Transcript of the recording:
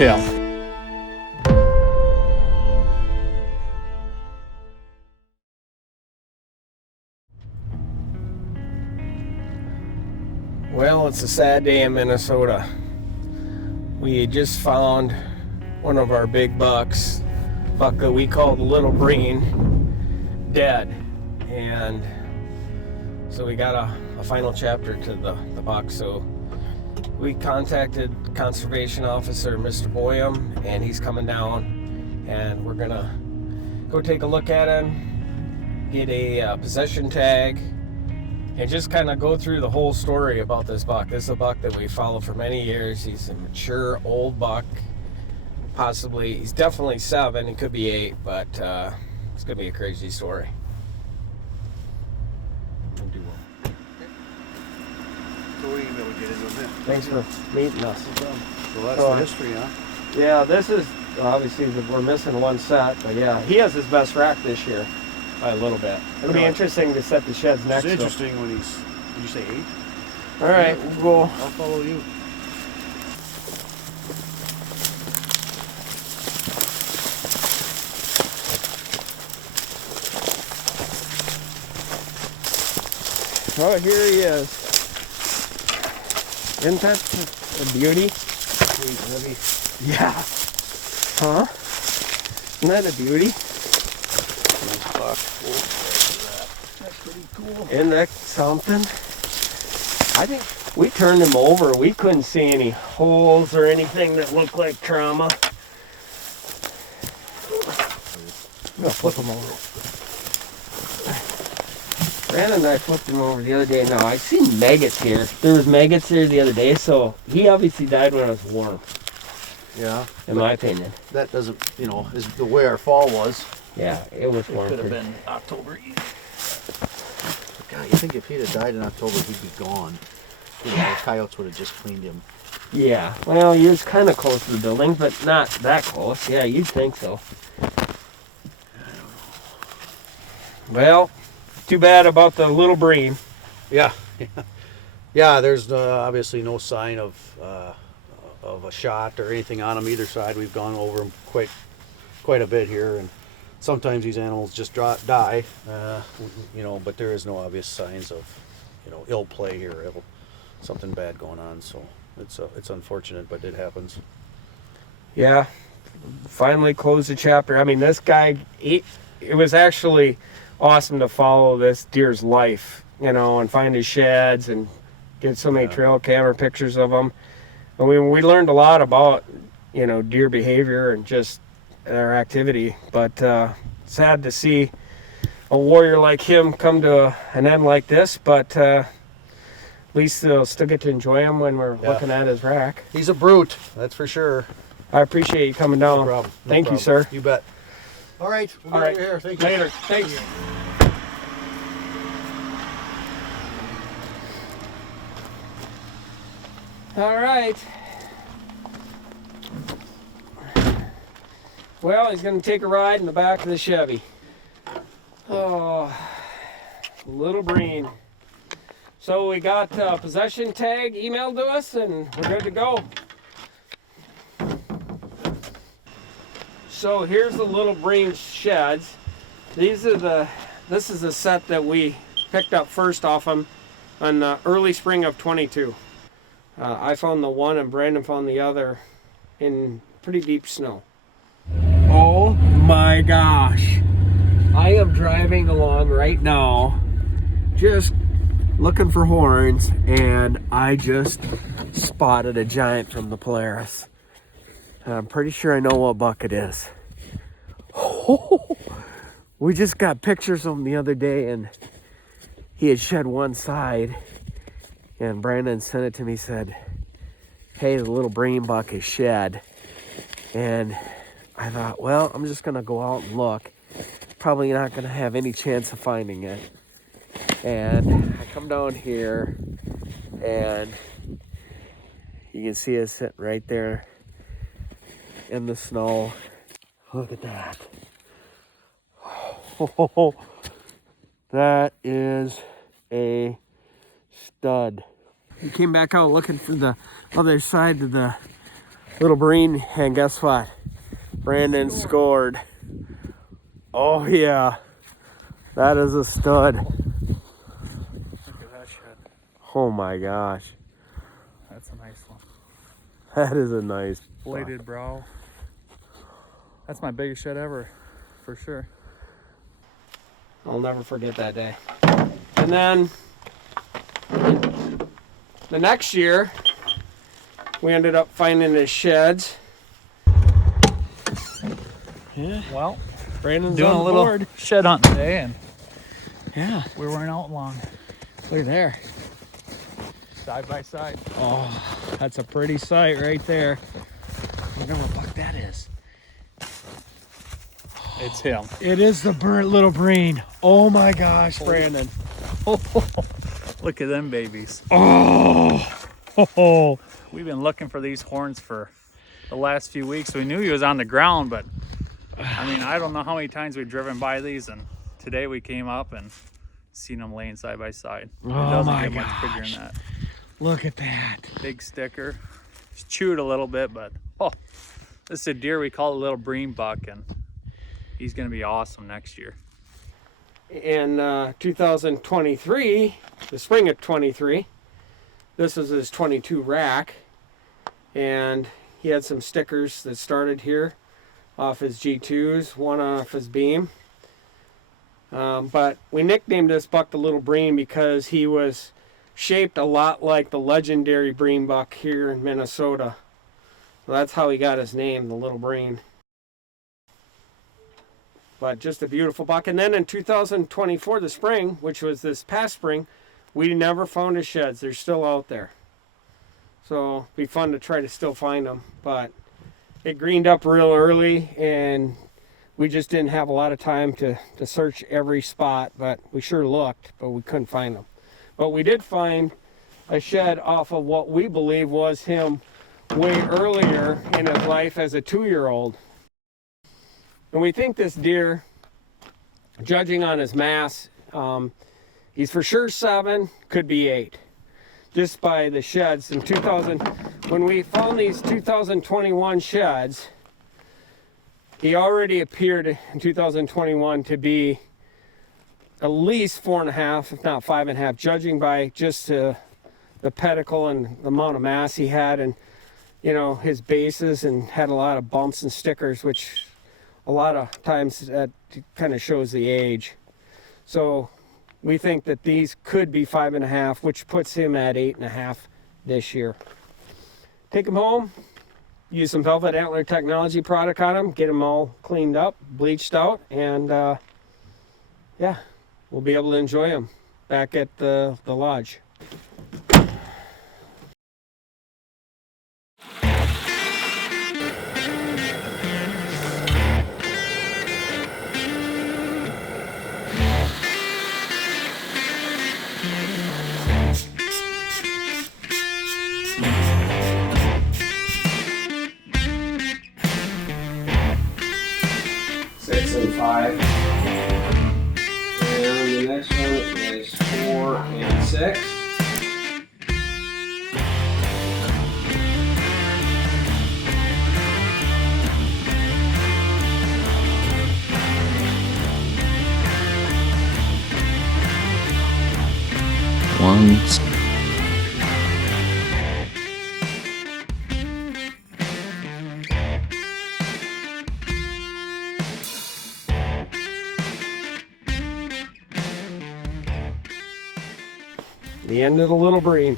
him. Well, it's a sad day in Minnesota. We just found one of our big bucks, buck that we call the Little Breen, dead. And so we got a final chapter to the buck. So we contacted Conservation Officer Mr. Boyum, and he's coming down, and we're gonna go take a look at him, get a possession tag, and just kind of go through the whole story about this buck. This is a buck that we followed for many years. He's a mature old buck. Possibly, he's definitely 7. He could be 8, but it's gonna be a crazy story. So we're gonna be able to get into it. Thanks for meeting us. So that's the history, huh? Yeah, this is obviously we're missing one set, but yeah, he has his best rack this year by a little bit. It'll be interesting to set the sheds next to him. It's interesting when he's. Did you say 8? All right, we'll go. I'll follow you. Oh, here he is. Isn't that a beauty? Yeah. Huh? Isn't that a beauty? Nice buck. That's pretty cool. Isn't that something? I think we turned him over. We couldn't see any holes or anything that looked like trauma. I'm gonna flip him over. Brandon and I flipped him over the other day. Now, I seen maggots here. There was maggots here the other day, so he obviously died when it was warm. Yeah. In my opinion. That doesn't, is the way our fall was. Yeah, it was warm. It could have been October. God, you think if he'd have died in October, he'd be gone. The coyotes would have just cleaned him. Yeah, well, he was kind of close to the building, but not that close. Yeah, you'd think so. Well, too bad about the Little Breen. Yeah. Yeah, there's obviously no sign of a shot or anything on him either side. We've gone over him quite a bit here, and sometimes these animals just die, but there is no obvious signs of, ill play or something bad going on. So it's unfortunate, but it happens. Yeah, finally closed the chapter. I mean, this guy, it was actually awesome to follow this deer's life, and find his sheds and get so many trail camera pictures of him. And we learned a lot about, deer behavior and just their activity. But sad to see a warrior like him come to an end like this. But at least they'll still get to enjoy him when we're looking at his rack. He's a brute, that's for sure. I appreciate you coming down. No problem. Thank you, sir. You bet. All right. We'll All right. Here. Thank you. Later. Thanks. All right. Well, he's going to take a ride in the back of the Chevy. Oh, Little Breen. So we got a possession tag emailed to us, and we're good to go. So here's the Little Breen sheds. This is the set that we picked up first off him in the early spring of 22. I found the one and Brandon found the other in pretty deep snow. Oh my gosh. I am driving along right now just looking for horns, and I just spotted a giant from the Polaris. I'm pretty sure I know what buck it is. Oh, we just got pictures of him the other day, and he had shed one side, and Brandon sent it to me, said, hey, the Little Breen buck is shed. And I thought, well, I'm just gonna go out and look. Probably not gonna have any chance of finding it. And I come down here, and you can see it sitting right there in the snow. Look at that. Oh, that is a stud. He came back out looking for the other side of the Little Breen, and guess what? Brandon scored. Oh yeah, that is a stud. Look at that shed. Oh my gosh, That's a nice one. that is a nice Bladed brow. That's my biggest shed ever, for sure. I'll never forget that day. And then the next year, we ended up finding his sheds. Yeah, Well, Brandon's doing on a little board. shed hunt today, and Yeah, we weren't out long. look there. Side by side. Oh, that's a pretty sight right there. I wonder what buck that is. It's him. It is the little Breen. Oh my gosh, Brandon. Look at them babies. Oh. We've been looking for these horns for the last few weeks. We knew he was on the ground, but I mean, I don't know how many times we've driven by these, and today we came up and seen them laying side by side. It doesn't my get much bigger gosh. than that. Look at that. Big sticker. It's chewed a little bit, but this is a deer we call a little Breen buck, and he's gonna be awesome next year. In 2023, the spring of 23, this was his 22 rack, and he had some stickers that started here off his G2s, one off his beam. But we nicknamed this buck the Little Breen because he was shaped a lot like the legendary Breen buck here in Minnesota. So that's how he got his name, the Little Breen. But just a beautiful buck. And then in 2024, the spring, which was this past spring, we never found his sheds. They're still out there. So it'd be fun to try to still find them. But it greened up real early, and we just didn't have a lot of time to search every spot. But we sure looked, but we couldn't find them. But we did find a shed off of what we believe was him way earlier in his life as a 2-year-old. And we think this deer, judging on his mass, he's for sure 7, could be 8, just by the sheds. In 2000, when we found these 2021 sheds, he already appeared in 2021 to be at least 4.5, if not 5.5, judging by just the pedicle and the amount of mass he had, and you know, his bases, and had a lot of bumps and stickers, which a lot of times that kind of shows the age. So we think that these could be 5.5, which puts him at 8.5 this year. Take him home, use some Velvet Antler Technology product on him, get them all cleaned up, bleached out, and yeah, we'll be able to enjoy them back at the lodge. Six and 5. And the next one is 4 and 6. Once. The end of the Little Breen.